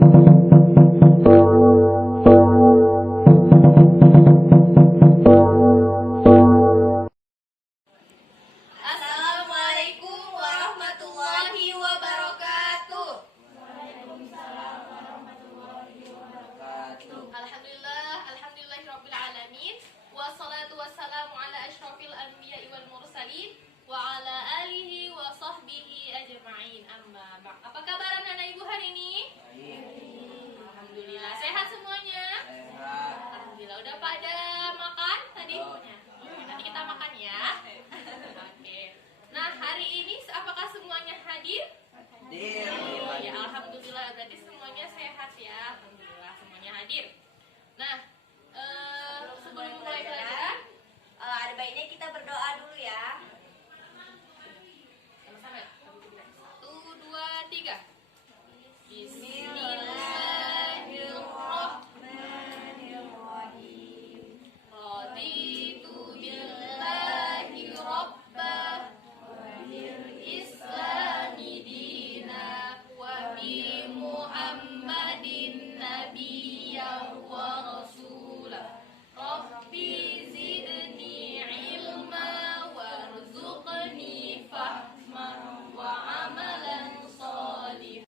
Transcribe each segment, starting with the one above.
Assalamualaikum warahmatullahi wabarakatuh. Alhamdulillahirabbil alamin. Wassalatu wassalamu ala asyrofil anbiya'i wal mursalin wa ala alihi wa sahbihi ajma'in. Amma ba'd. Apa kabar anak-anak ibu hari ini? Alhamdulillah. Sehat semuanya? Sehat. Alhamdulillah. Udah pada makan tadi? Nanti kita makan ya. Oke. Nah, hari ini apakah semuanya hadir? Hadir. Ya, alhamdulillah. Berarti semuanya sehat ya. Alhamdulillah semuanya hadir. Nah, sebelum mulai pelajaran, ada baiknya kita berdoa dulu ya. sama-sama. 1, 2, 3. Bismillahirrahmanirrahim. Raditu billahi rabbah wa bil islami dina wa bi Muhammadin nabiyyan wa rasulah. Rabbi zidni ilma warzuqni fahman wa amalan shalih.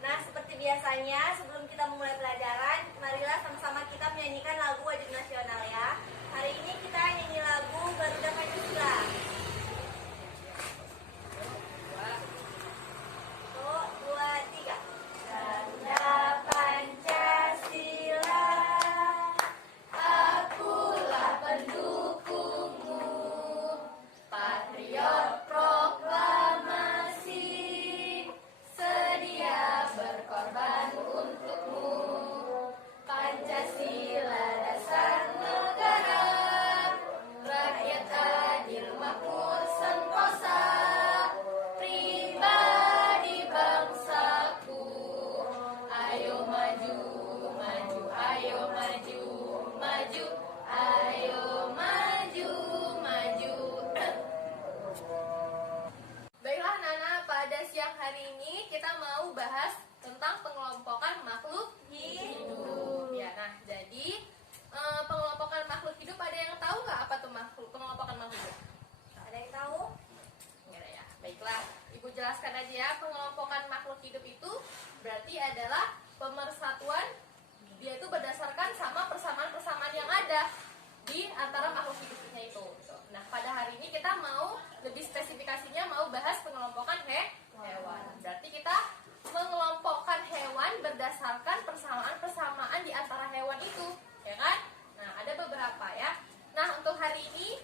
Nah, seperti biasanya sebelum kita memulai pelajaran, marilah sama-sama kita menyanyikan lagu wajib nasional ya. Hari ini kita nyanyi lagu Garuda Pancasila. 1, 2, 3. Garuda Pancasila, Akulah pendukungmu, patriot proklamasi, sedia berkorban untukmu. Pancasila dasar negara, rakyat adil makmur sentosa, pribadi bangsaku. Ayo maju, maju, ayo maju, maju, ayo maju, maju. Baiklah anak-anak, pada siang hari ini kita mau bahas tentang pengelompokan makhluk hidup. Ya, nah jadi pengelompokan makhluk hidup, ada yang tahu nggak apa tuh pengelompokan makhluk hidup? ada yang tahu? Nggak ada ya. Baiklah, ibu jelaskan aja ya. Pengelompokan makhluk hidup itu berarti adalah pemersatuan, dia itu berdasarkan sama persamaan-persamaan yang ada di antara makhluk hidupnya itu. Nah, pada hari ini kita mau lebih spesifikasinya mau bahas pengelompokan hewan. Berarti kita mengelompokkan hewan berdasarkan persamaan-persamaan di antara hewan itu, ya kan? Nah, ada beberapa ya. Nah, untuk hari ini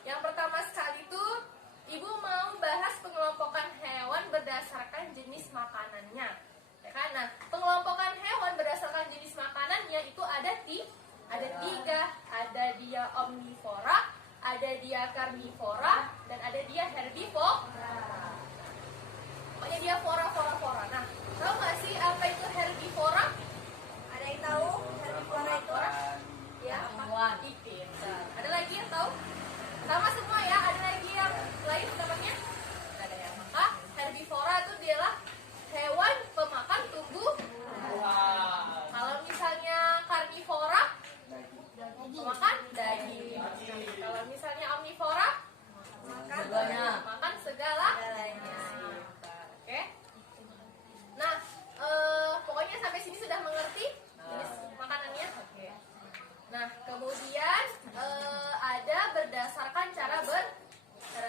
yang pertama sekali tuh ibu mau bahas pengelompokan hewan berdasarkan jenis makanannya, ya kan? Nah, pengelompokan hewan berdasarkan jenis makanannya itu ada tiga, ada dia omnivora, ada dia karnivora, dan ada dia herbivora. Pokoknya dia fora. Nah, tahu nggak sih apa itu herbivora? Ada yang tahu? Herbivora itu? Ya, ikan. Ada lagi yang tahu? Sama semua ya. Ada lagi yang lain pendapatnya? Nggak ada ya. Maka herbivora itu dialah hewan pemakan tumbuh. Kalau misalnya karnivora, pemakan daging. Kalau misalnya omnivora, makan segalanya. Oke. Nah, pokoknya sampai sini sudah mengerti jenis makanannya. Nah, kemudian ada berdasarkan cara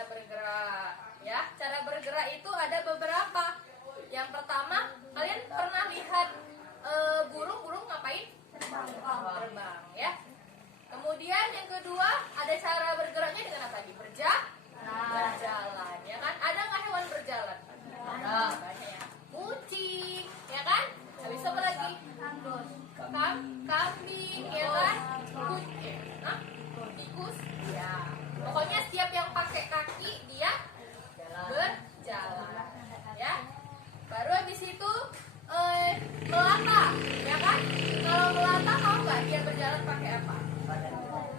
bergerak. Ya, cara bergerak itu ada beberapa. Yang pertama, kalian pernah lihat burung ngapain? Terbang, ya. Kemudian yang kedua, ada cara bergeraknya dengan apa lagi? Berjalan, ya kan? Ada nggak hewan berjalan? Ada, banyak ya. Kucing, ya kan? Habis apa lagi? Kambing, ya kan? Tikus, ya. Pokoknya setiap yang pakai kaki dia berjalan, ya. Baru habis itu melata, ya kan? Kalau melata tahu nggak dia berjalan pakai apa?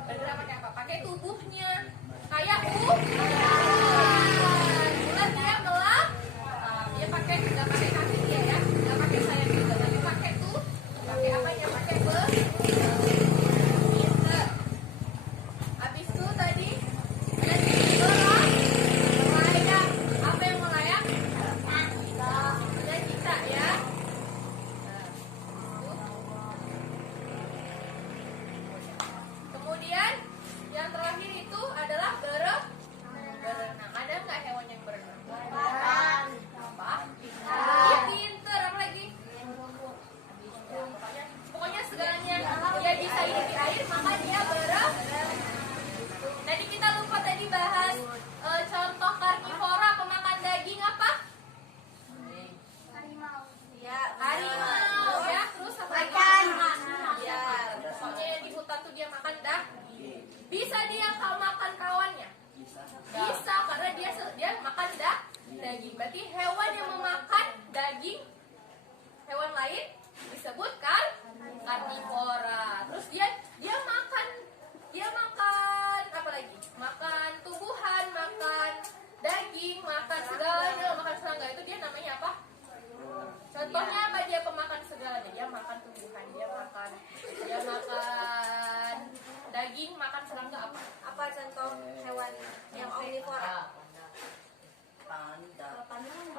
Bergerak pakai apa? Pakai tubuhnya. Kayak bulan dia hewan yang memakan daging hewan lain disebut karnivora. Terus dia makan apa lagi? Makan tumbuhan, makan daging, makan segalanya. Makan serangga itu dia namanya apa? Contohnya apa dia pemakan segalanya? Dia makan tumbuhan, dia makan daging, makan serangga apa? Apa contoh hewan yang omnivora? Panda.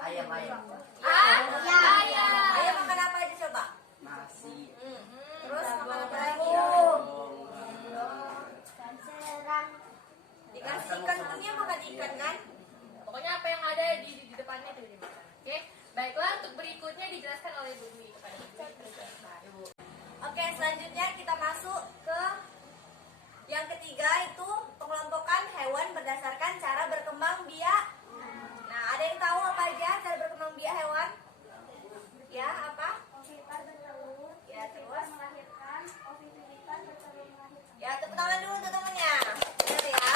Ayam. Ayam. Ayam makan apa aja coba? Nasi. Terus makan apa lagi? Dikasih ikan tuh dia makan ikan kan? Pokoknya apa yang ada di depannya itu dimakan. Oke, baiklah untuk berikutnya dijelaskan oleh Bu Dwi kepada Ibu. Oke, selanjutnya kita masuk ke yang ketiga, itu pengelompokan hewan berdasarkan cara berkembang biak. Nah, ada yang tahu apa aja cara berkembang biak hewan? Ya, apa? Ovipar bertelur, Ya, terus? melahirkan, ovipar bertelur melahirkan. Ya, tepuk tangan dulu untuk temennya. Benar ya.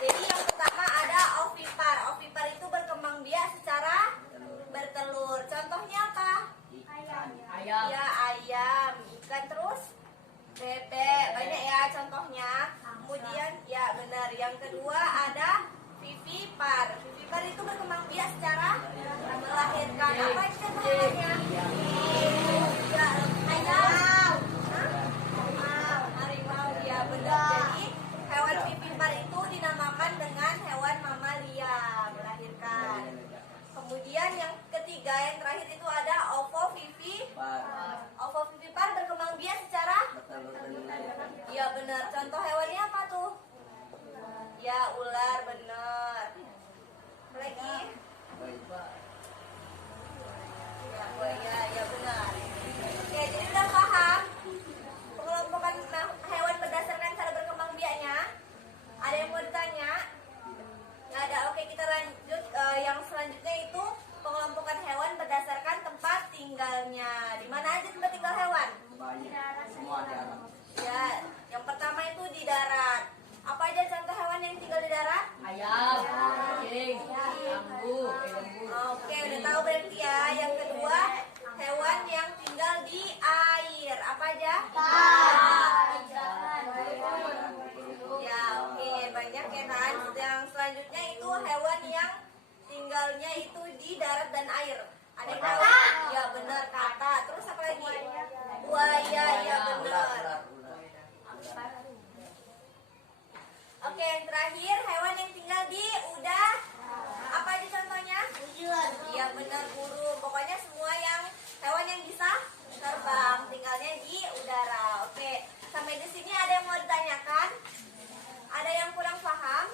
Jadi yang pertama ada ovipar. Ovipar itu berkembang biak secara bertelur. Contohnya apa? Ayam. Ya, ayam, ikan, terus bebek. Banyak ya contohnya. Kemudian ya benar. Yang kedua ada vivipar. Vivipar itu berkembang biak secara melahirkan. Apa itu contohnya? Ya, ayam. Harimau, ya benar. Jadi hewan vivipar itu dinamakan dengan hewan mamalia, melahirkan. Kemudian yang ketiga, yang terakhir itu ada ovovivipar. Ovovivipar berkembang biak secara iya benar. Contoh hewannya apa tuh? Ya, ular, benar. Apa lagi? Ya, buaya, ya benar. Oke, jadi udah paham pengelompokan hewan berdasarkan cara berkembang biaknya? Ada yang mau ditanya? Nggak ada. Oke, kita lanjut. Yang selanjutnya itu pengelompokan hewan berdasarkan tempat tinggalnya. Di mana aja tempat tinggal hewan? Semua ada. Ya, yang pertama itu di darat. Apa aja contoh hewan yang tinggal di darat? Ayam, kucing, lembu. Oke, udah tahu berarti ya. Yang kedua, hewan yang tinggal di air. Apa aja? Ya, oke, banyak ya kan. Yang selanjutnya itu hewan yang tinggalnya itu di darat dan air. Ada yang tahu? Ya benar, kata. Terus apa lagi? Buaya, ya benar. Oke, yang terakhir hewan yang tinggal di udara. Apa aja contohnya? Iya benar, burung. Pokoknya semua yang hewan yang bisa terbang, tinggalnya di udara. Oke, sampai di sini ada yang mau ditanyakan? Ada yang kurang paham?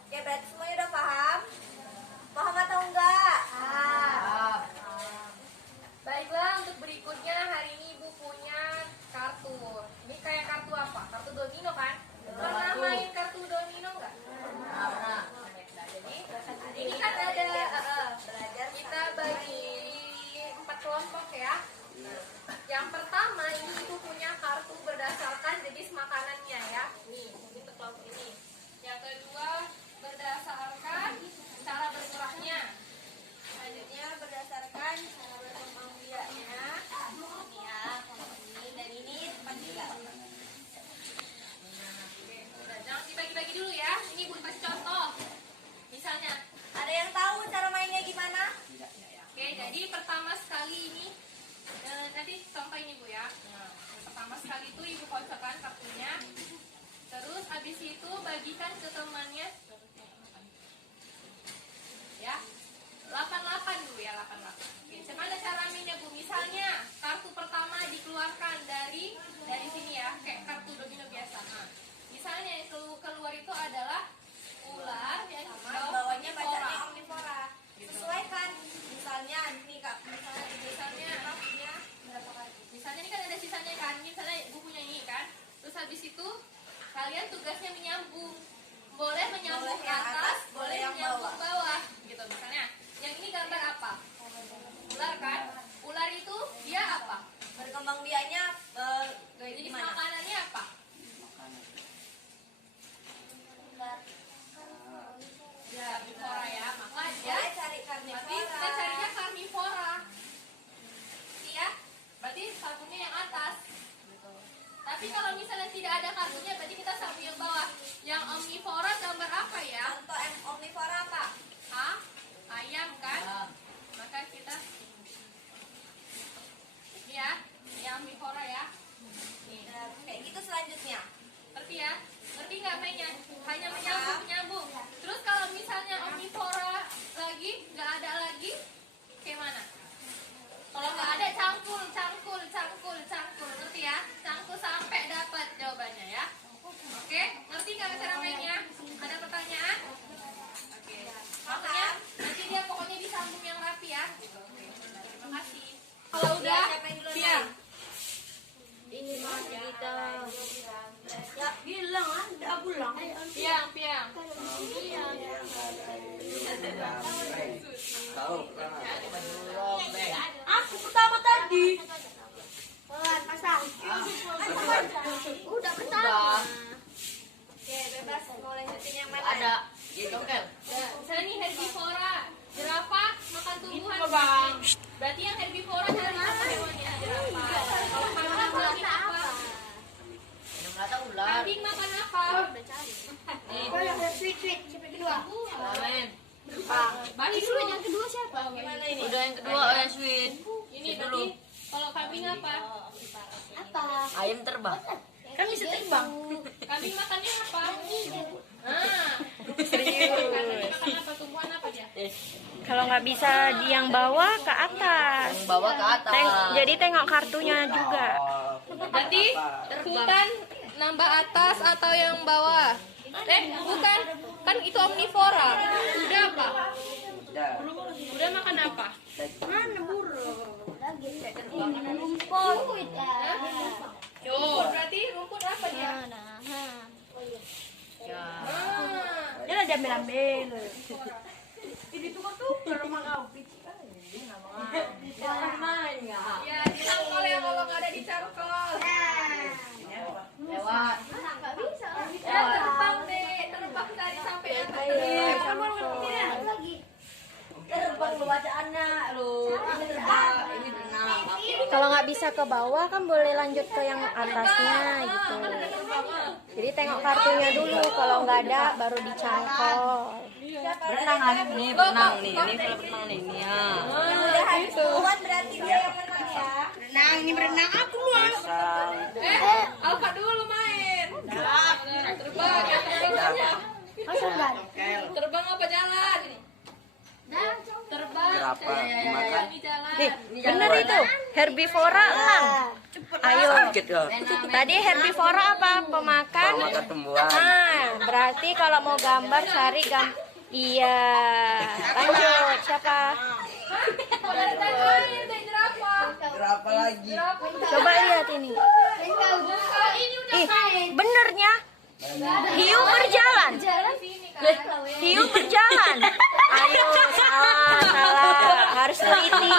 Oke, berarti semuanya udah paham? Paham atau enggak? Baiklah, untuk berikutnya hari ini Ibu punya kartu. Ini kayak kartu apa? Kartu domino kan? Pernah main kartu domino nggak? Jadi ini kan ada Belajar. kita bagi 4 kelompok ya. Yang pertama ini Ibu punya kartu berdasarkan jenis makanannya ya. Nih, untuk kelompok ini. Yang kedua berdasarkan cara bergeraknya. Selanjutnya berdasarkan cara berkembang biaknya. Ini ya, ini dan ini tempat tinggal. Udah, jangan dibagi-bagi dulu ya. Ini Ibu kasih contoh. Misalnya, Ada yang tahu cara mainnya gimana? oke, jadi pertama sekali ini nanti contoh ini Bu ya. Nah, yang pertama sekali itu Ibu kocokkan kartunya. Terus habis itu bagikan ke temannya. Ya. 88 dulu ya, 88. Oke, gimana cara mainnya Bu? Misalnya kartu pertama dikeluarkan dari sini ya, kayak kartu domino biasa. Nah, misalnya yang keluar itu adalah ular yang Bawahnya bacanya omnivora. Gitu. Sesuaikan. Misalnya nih Kak, misalnya kartunya berapa kali? Misalnya ini kan ada sisanya kan, misalnya Ibu punya ini kan. Terus habis itu kalian tugasnya menyambung. Boleh menyambung Kayak mana? Kalau nggak ada cangkul, cangkul, cangkul, cangkul, ngerti ya? Cangkul sampai dapat jawabannya ya. Oke, ngerti nggak cara mainnya? Ada pertanyaan? Oke, makanya nanti dia pokoknya disambung yang rapi ya. Terima kasih. Kalau udah, siap. Ini mah kita. Bilang ada pulang. Piang, piang. Tahu. Aku pertama tadi. Pasang. Udah Udah. Oke, bebas mau lanjutin yang mana? Ada. Dongkel. Misalnya nih herbivora, jerapah makan tumbuhan. Bang. Berarti yang herbivora dari apa hewannya? Jerapah. Kalau kambing makan apa? Minum rata ular. Kambing makan apa? Ramen. Bahi dulu yang kedua siapa? Gimana ini? Udah yang kedua ya sweet. Ini berarti kalau kambing apa? Ayam terbang. Kan bisa terbang. Kambing makannya apa? Kambing makan apa? Tumbuhan apa dia? Kalau nggak bisa di yang bawah ke atas. Yang bawa ke atas. Jadi tengok kartunya juga. Berarti sultan nambah atas atau yang bawah? Bukan. Kan itu omnivora. Udah apa? Udah makan apa? Rumput. Yo, berarti rumput apa dia? Ya. Dia ada ambil-ambil. Ya, dicangkol ya kalau nggak ada dicangkol. Lewat. Ya, terbang deh, terbang dari sampai atas. Terbang lu bacaannya lu. Ini terbang. Ini berenang. Kalau nggak bisa ke bawah kan boleh lanjut ke yang atasnya gitu. Jadi tengok kartunya dulu. Kalau nggak ada baru dicangkol. Berenang kan? Nih berenang nih. Ini kalau berenang nih. Ini ya. Udah habis duluan berarti dia yang menang ya. Alfa dulu main. Terbang, ya, terbang. Terbang apa jalan? Terbang. Jerapah makan. Ini jalan. Nih, bener itu. Herbivora elang. Ayo. Sakit ya. Tadi herbivora apa? Pemakan. Makan tumbuhan. Berarti kalau mau gambar cari Iya. Lanjut. Siapa? Dari air, dari jerapah. Berapa lagi? Coba lihat ini. Ini udah Ih, benernya. Hiu berjalan. Hiu berjalan. Ayo, salah. Harus teliti.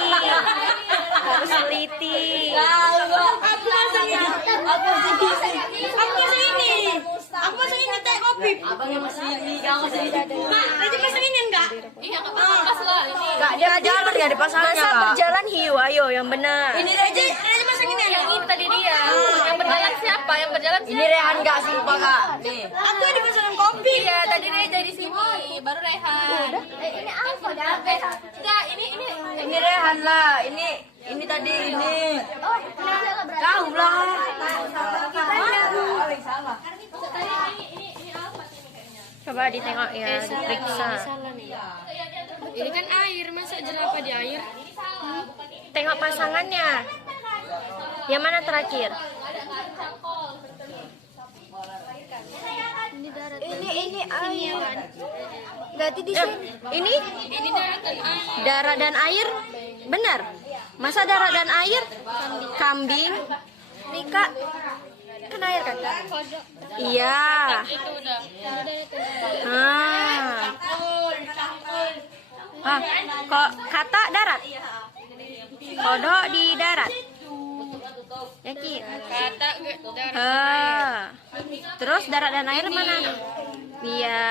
Harus teliti. Aku masuk ini teh kopi. Abang yang masih ini. Yang masih ini. Nanti pasang ini enggak? Iya, pas lah ini. Kak, dia berjalan nggak dipasangnya? Masa berjalan hiu? Ayo, yang benar. Ini aja pasang ini. Yang ini tadi dia. Yang berjalan siapa? Yang berjalan siapa? Ini Rehan nggak sih lupa kak? Nih. Aku yang dipasangin kopi. Iya, tadi Reja di sini, baru Rehan. Ini apa dah? Enggak, ini Ini Rehan lah. Ini tadi ini. Oh, ini adalah berarti. Kau lah. ini apa ini kayaknya? Coba ditengok ya, diperiksa. Ini kan air, masa jerapah di air? Ini salah, bukan ini. Tengok pasangannya. Yang mana terakhir? Ada cangkol. Ini air. Berarti di sini. Ini Ini daratan air. darah dan air. Benar. Masa darah dan air? Kambing. Nih kak. Kan air kan? Iya. Itu udah. Kok kata darat? Kodok di darat. Yakin? Kata Terus darat dan air mana? Iya.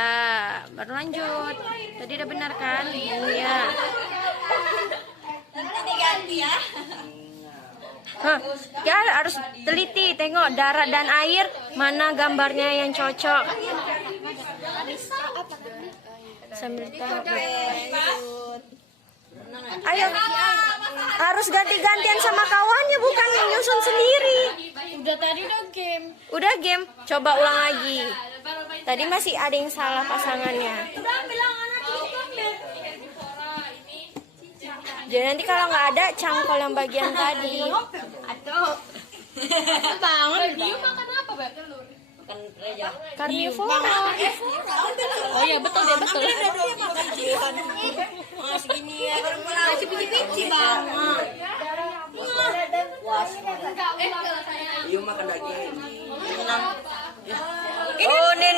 Baru lanjut. Tadi udah benar kan? Iya. Nanti diganti ya. Ya harus teliti. Tengok darat dan air mana gambarnya yang cocok. Sambil tengok. Ayo. Harus ganti-gantian sama kawannya, bukan nyusun sendiri. udah tadi udah game. Udah game. Coba ulang lagi. Tadi masih ada yang salah pasangannya. Jadi nanti kalau nggak ada cangkol yang bagian tadi. Biu makan apa, Beb? Makan reja. Karnivora. Oh iya betul deh betul. Masih gini ya. Masih pici-pici bang. Iya makan daging. Oh nih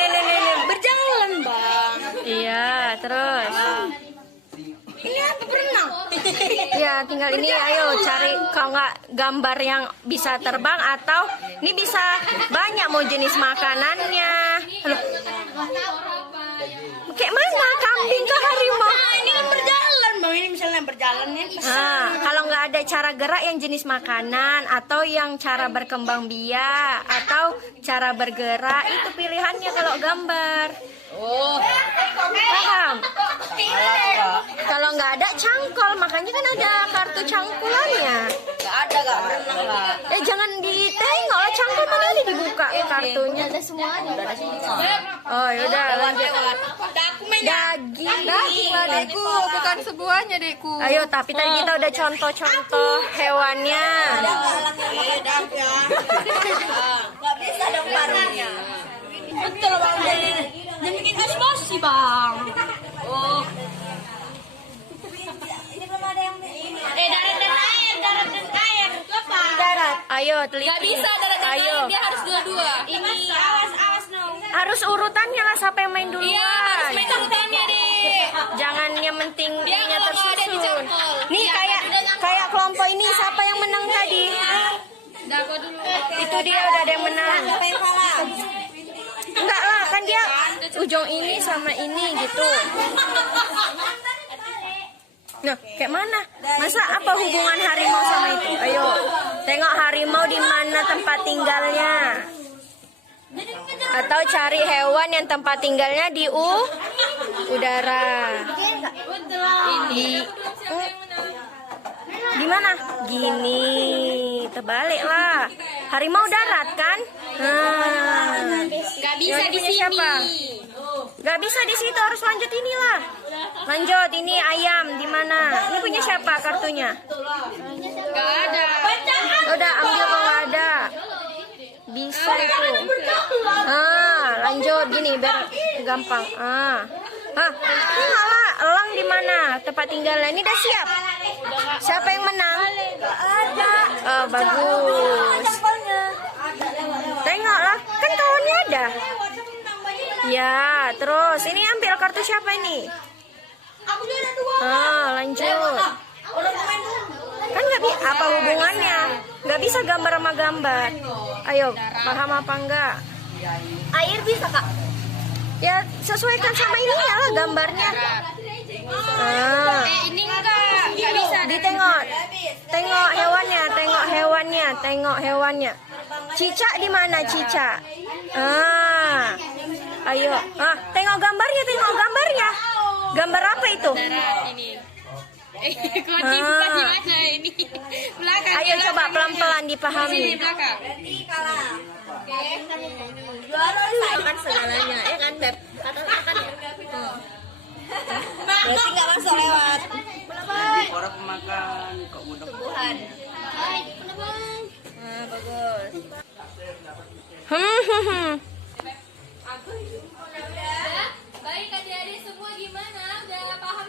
berjalan bang. Iya, terus. Ini apa berenang? Ya, tinggal ini ayo cari kalau nggak gambar yang bisa terbang atau ini bisa banyak mau jenis makanannya. Loh, kayak mana kambing ke harimau? Ini kan berjalan bang. Ini misalnya berjalan nih. Nah, kalau nggak ada cara gerak yang jenis makanan atau yang cara berkembang biak atau cara bergerak itu pilihannya kalau gambar. Oh. Paham? Kalau nggak ada cangkol, makanya kan ada kartu cangkulannya. Gak ada gak berenang lah. Jangan ditengok lah cangkol mana ada dibuka kartunya. Ada semuanya. Oh yaudah lanjut. Dokumen Daging. Daging lah, Dekku, bukan sebuahnya, Dekku. Ayo tapi tadi kita udah contoh-contoh hewannya. Gak bisa dong parunya. betul bang. Jangan bikin emosi bang. Oh. Ini belum ada yang ini. Darat dan air. Apa? Darat. Ayo teliti. Gak bisa darat dan Ayo. air, dia harus dua-dua. Ini awas dong. Harus urutannya lah siapa yang main duluan. Iya, harus main urutannya, Dek. Jangan yang penting Dia ininya kalau nggak ada tersusun. dicangkol. Nih kayak kelompok ini siapa yang menang tadi? Dako dulu. Itu dia udah ada yang menang. Siapa yang kalah? Enggak lah, kan dia ujung ini sama ini gitu. Nah, kayak mana? Masa apa hubungan harimau sama itu? Ayo, tengok harimau di mana tempat tinggalnya. Atau cari hewan yang tempat tinggalnya di udara. Di mana? Gini, terbalik lah. Harimau darat kan? Nah. Gak bisa Yang di punya sini. siapa? Gak bisa di situ, harus lanjut inilah. Lanjut, ini ayam di mana? Ini punya siapa kartunya? Gak ada. Udah ambil kalau nggak ada. Bisa itu. Lanjut gini biar gampang. Enggak lah, elang di mana? Tempat tinggalnya. Ini udah siap. Siapa yang menang? Ada. Oh, bagus. Cangkolnya. Tengoklah, kan kawannya ada. Ya, terus ini ambil kartu siapa ini? Aku juga ada dua. Lanjut. Udah main dulu. Kan nggak bisa apa hubungannya? Nggak bisa gambar sama gambar. Ayo, paham apa enggak? Air bisa kak? Ya sesuaikan sama ininya lah gambarnya. Ini enggak bisa. Ditengok, tengok hewannya. Cicak di mana cicak? Ayo, tengok gambarnya. Gambar apa itu? Ini. Kucing bukan gimana ini? Belakang. Ayo coba pelan-pelan dipahami. Belakang. Berarti kalah. Juara saya. Kan segalanya, ya kan Beb? Berarti nggak masuk lewat. Orang pemakan kok udah. Tuhan. Bagus. Baik adik-adik semua gimana? Udah paham